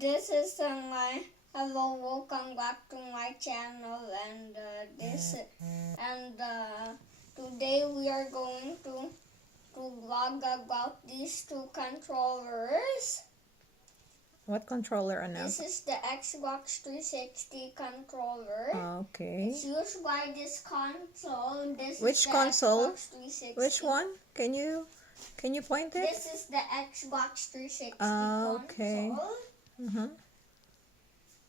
This is my hello, welcome back to my channel, and today we are going to vlog about these two controllers. What controller, anak? This is the Xbox 360 controller. Okay. It's used by this console. Which console? Xbox 360. Which one? Can you point it? This is the Xbox 360 console. Okay.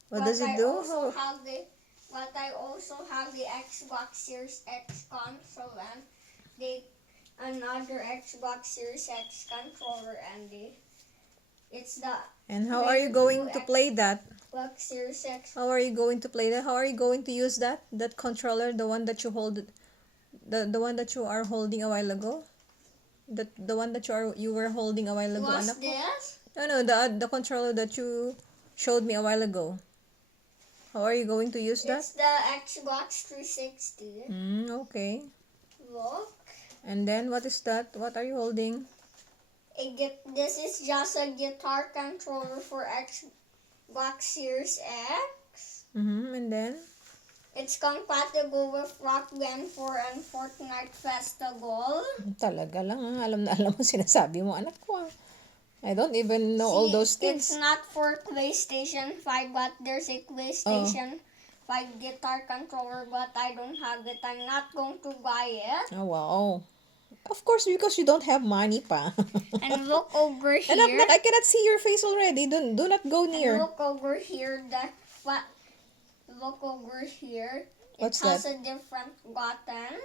What But does it do? I also have the Xbox Series X console and another Xbox Series X controller, and And how are you going to play that? Xbox Series X. How are you going to play that? How are you going to use that controller, the one that you hold, the one that you are holding a while ago? The one that you were holding a while ago, What's anak? this? No, the controller that you showed me a while ago. How are you going to use that? It's the Xbox 360. Okay. Look. And then what is that? What are you holding? This is just a guitar controller for Xbox Series X. And then? It's compatible with Rock Band 4 and Fortnite Festival. Talaga lang, alam na alam mo sinasabi mo, anak ko. I don't even know all those things. It's not for PlayStation 5, but there's a PlayStation 5 guitar controller, but I don't have it. I'm not going to buy it. Oh, wow. Of course, because you don't have money pa. And look over here. Anak, I cannot see your face already. Do not go near. And look over here. Look over here. What's it has that? a different button.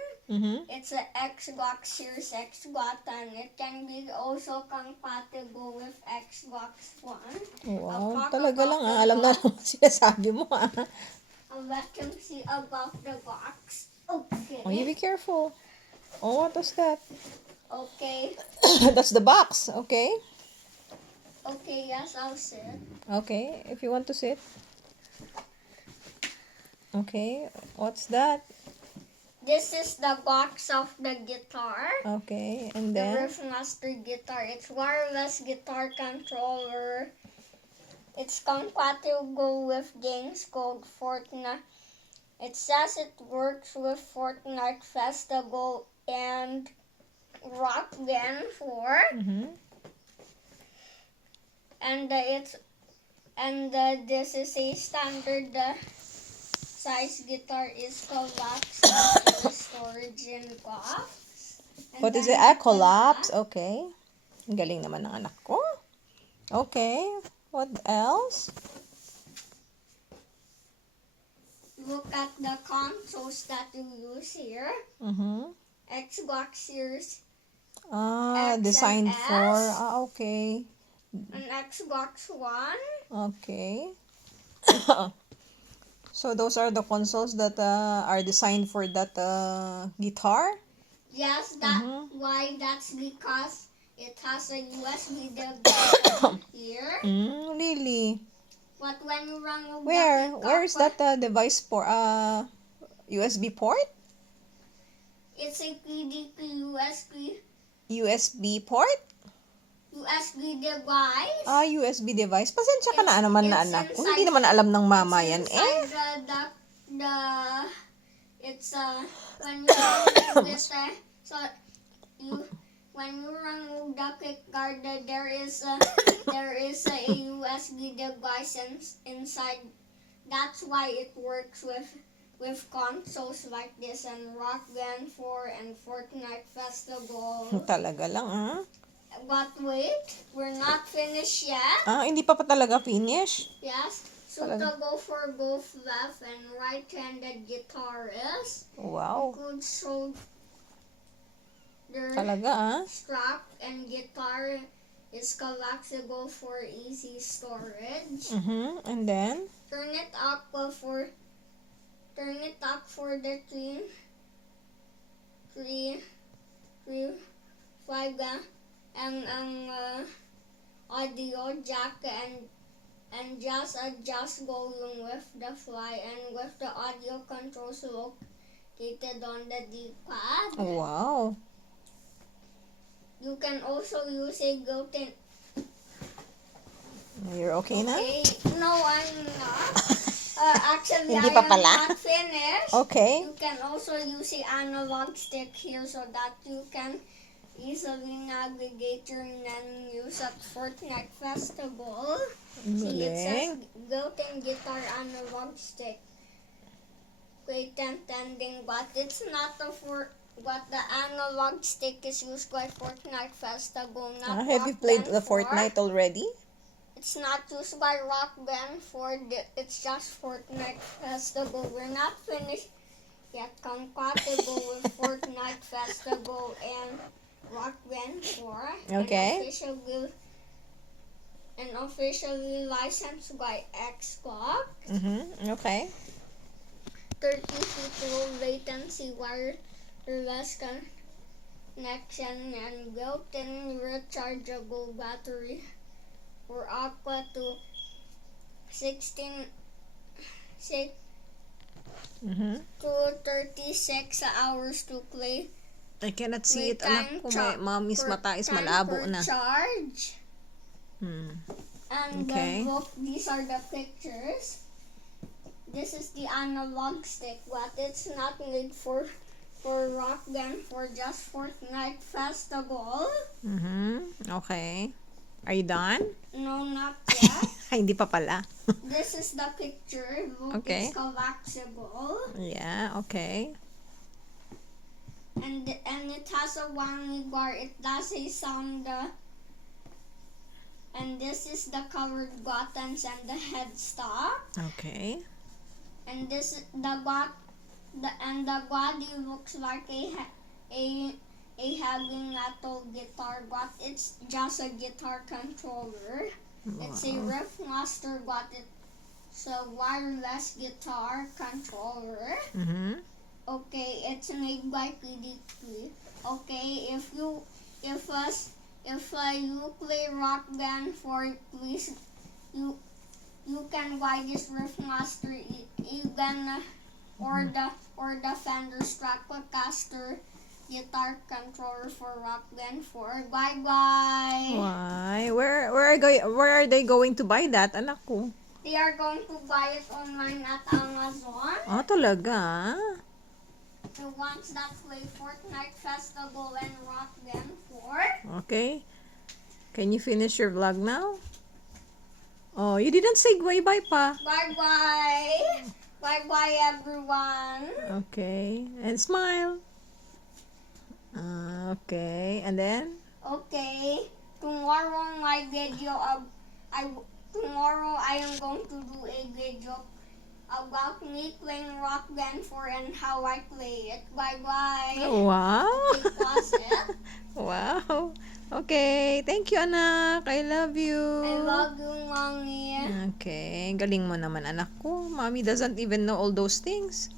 It's an Xbox Series X button. It can be also compatible with Xbox One. Wow, talaga lang alam na alam mo sinasabi mo I'll let him see about the box. Okay. Oh, you be careful. Oh, what was that? Okay. That's the box, okay? Okay, yes, I'll sit. Okay, if you want to sit. Okay, what's that? This is the box of the guitar. Okay, and The then? Riffmaster guitar. It's wireless guitar controller. It's compatible with games called Fortnite. It says it works with Fortnite Festival and Rock Band 4. And this is a standard size guitar is collapsed storage in box. What is it? Collapse. Okay. Ang galing naman ng anak ko. Okay. What else? Look at the consoles that you use here. Xbox Series X Designed and for... S. Okay. An Xbox One. Okay. So those are the consoles that are designed for that guitar? Yes, that's because it has a USB device here. Really? But when you run Where is that device for USB port? It's a PDP USB port? USB device. USB device. Pasensya ka na naman na anak. Kung hindi naman alam ng mama yan when you run the pick guard, there is a USB device inside. That's why it works with consoles like this and Rock Band 4 and Fortnite Festival. Talaga lang But wait, we're not finished yet. Hindi pa talaga finish? Yes. So to go for both left and right-handed guitarists. Wow. Include shoulder Talaga strap and guitar is collapsible for easy storage. And then? Turn it up for the five ang audio jack and just adjust volume with the fly and with the audio controls located on the D-pad. Wow. You can also use a built-in You're okay na? Okay. No, I'm not. Actually, Hindi I pa am pala? not finished. Okay. You can also use the analog stick here so that you can easily navigate your menus at Fortnite Festival. See, it says Galing. built-in guitar analog stick. Great and ending, but it's not but the analog stick is used by Fortnite Festival, not Have you Rock played Band the 4. Fortnite already? It's not used by Rock Band 4. It's just Fortnite Festival. We're not finished yet. Compatible with Fortnite Festival and Rock Band 4. Okay. And officially licensed by Xbox. Okay. 30 feet low latency wireless connection and built-in rechargeable battery for aqua to 36 hours to play. I cannot see it, Time anak ko. Mommy's mata is time malabo per na. charge. And Okay. these are the pictures. This is the analog stick, but it's not made for Rock Band, for just Fortnite Festival. Okay. Are you done? No, not yet. Ay, hindi pa pala. This is the picture. Look, Okay. it's collapsible. Yeah, okay. And it has a warning bar. It does a sound. And this is the covered buttons and the headstock. Okay. And this the body looks like a heavy metal guitar, but it's just a guitar controller. It's a Riff Master, but it's a wireless guitar controller. Okay, it's made by PDP. Okay, if you play Rock Band 4, please you can buy this Riff Master even or the Fender Stratocaster guitar controller for Rock Band 4. Bye bye. Why? Where are they going to buy that, anak ko? They are going to buy it online at Amazon. Oh, talaga? The ones that play Fortnite Festival and Rock Band 4. Okay. Can you finish your vlog now? Oh, you didn't say bye-bye pa. Bye bye. Bye bye everyone. Okay. And smile. Okay. And then? Okay. Tomorrow my video tomorrow I am going to do a video about me playing Rock Band 4 and how I play it. Bye bye. Wow. Okay, pause it. Wow. Okay. Thank you, anak. I love you. I love you, mommy. Okay. Galing mo naman, anak ko. Mommy doesn't even know all those things.